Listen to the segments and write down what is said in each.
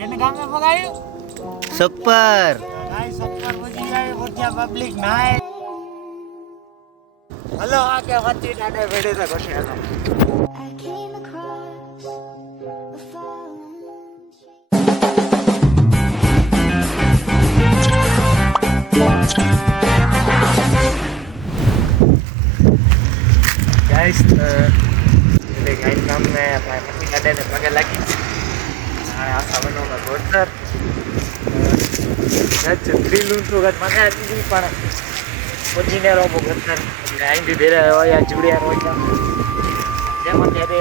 કેને ગામે પગાડ્યું સુપર ગાય સત્તર બજી જાય બોત્યા પબ્લિક નાય હલો આ કે વચ્ચે ડાડે વેડે તો ઘસે હતો ગાઈસ એટલે ગાઈસ કામ મે મમ્મી ડાડે ને પગે લાગી આ સાવનો નો ગોટર સચ ત્રીલું તો ગત મને આજી પણ પછીને રોબો ગોટર એટલે આઈ બી બેરા હોય આ જુડિયા રોયા જેમ ત્યારે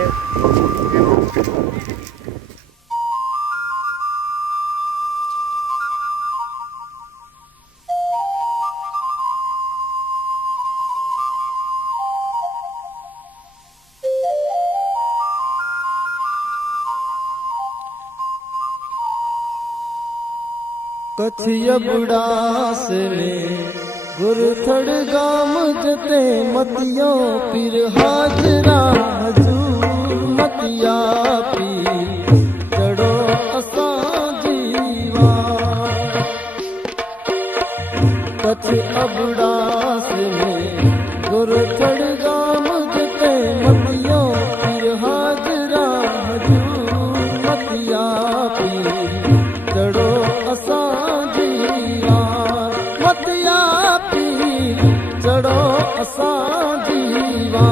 कथिया बुढ़ास में गुरथड़ गाम जते मतियो फिर हाजरा हजूर मतिया पी जड़ो असा जीवा कथ अबुड़ास में गुरथड़ गाम जते मतियो फिर हाजरा हजूर मतिया पी जड़ो असा चढ़ो असां जीवा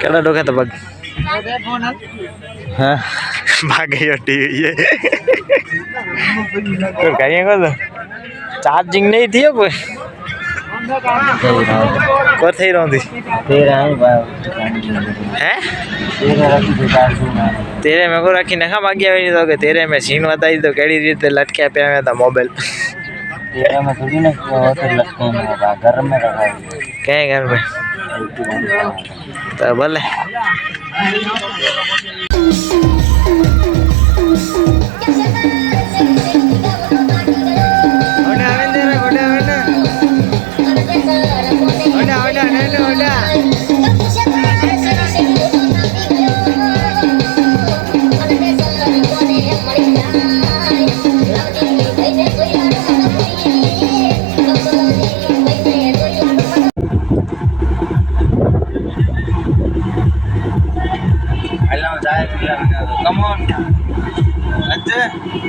केड़ा डोके तो बग हाँ भाग गई टीवी ये तो कहीं को तो चार्जिंग नहीं थी अब को थी रही हैं तेरे में को रखी नखा भागी आई तो के तेरे में सीन बताई तो केड़ी रीते लटके पे में था मोबाइल तेरे में थोड़ी ना होते लटके में घर में रखा है कहीं घर में तो भले Come on. That's it.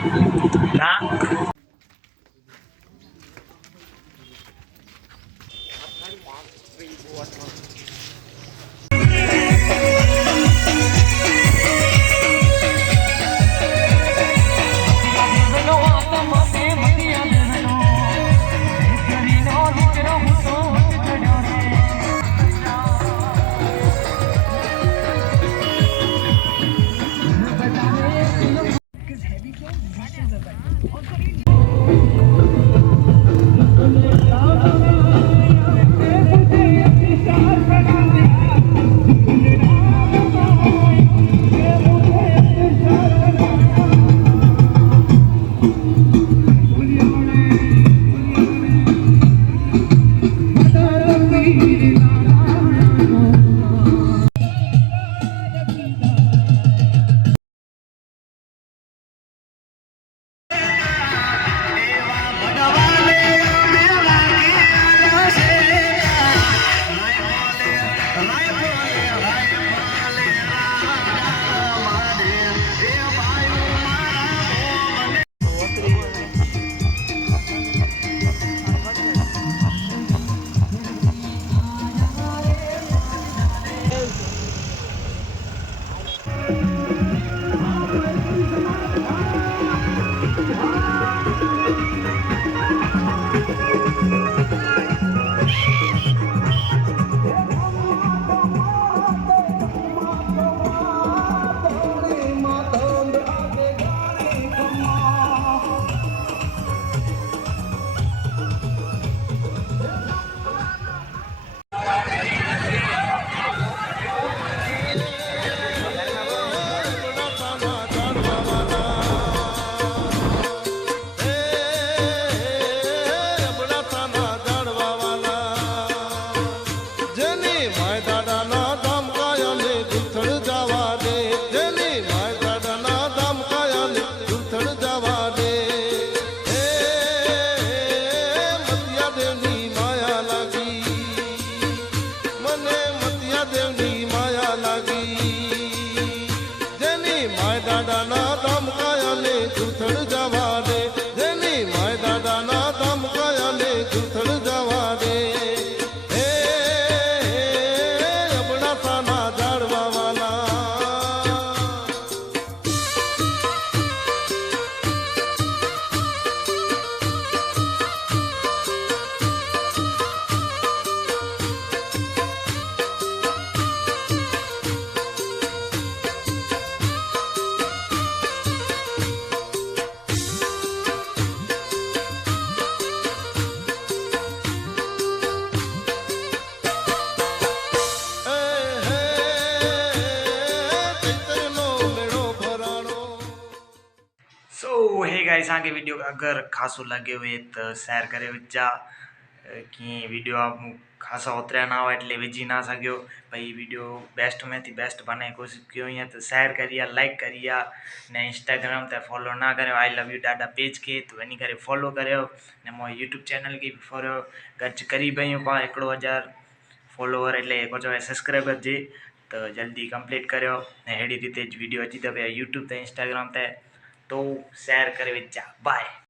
ना માય દાદાના ધામ કાયાને દુથડ જવા દે જેની માય દાદાના ધામ કાયાને દુથડ જવા દે હે મતિયા દેવની માયા લાગી મને મતિયા દેવની માયા લાગી જેની માય દાદાના ધામ કાયાને દુથડ જવા દે જેની માય દાદાના ધામ કાયાને દુથડ જવા દે હે અબડાસાના ઝાડવા વાલા सो हे गाइस आगे वीडियो अगर खासो लगे हुए तो शेयर करे विचा कि वीडियो आप खासा उतरिया ना हो એટલે વિજી ના સક્યો ભાઈ वीडियो बेस्ट में थी बेस्ट बनाने की कोशिश क्यों है तो शेयर करिए लाइक करिए ने इंस्टाग्राम ते फॉलो ना करे आई लव यू डाडा पेज के तो वनी करे फॉलो करो ने मो यूट्यूब चैनल की भी फॉलो गच करी भाई 1,000 फॉलोवर એટલે કોચો સબસ્ક્રાઇબર જે તો જલ્દી કમ્પ્લીટ કર્યો ને હેડી રીતે જ વિડિયો અજી તો यूट्यूब ते इंस्टाग्राम ते तो शेयर करे विचा बाय।